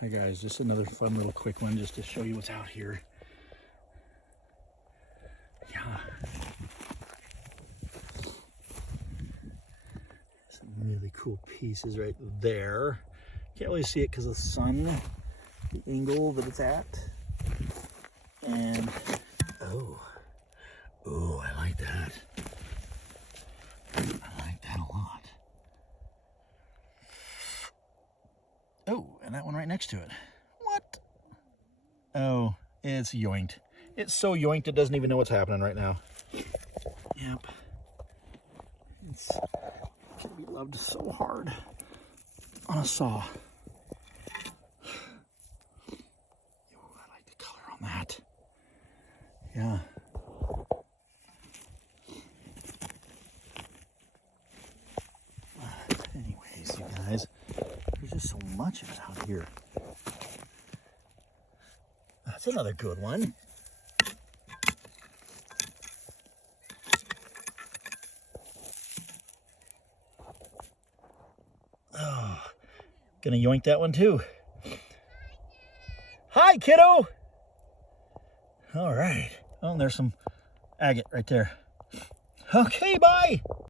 Hi guys, just another fun little quick one just to show you what's out here. Yeah. Some really cool pieces right there. Can't really see it because of the sun, the angle that it's at. And, oh, I like that. I like that a lot. Oh, and that one right next to it. What? Oh, it's yoinked. It's so yoinked it doesn't even know what's happening right now. Yep. It's gonna be loved so hard on a saw. Oh, I like the color on that. Yeah. Anyways, you guys, there's just so much of it out here. That's another good one. Oh, gonna yoink that one too. Hi, kiddo. All right. Oh, and there's some agate right there. Okay, bye.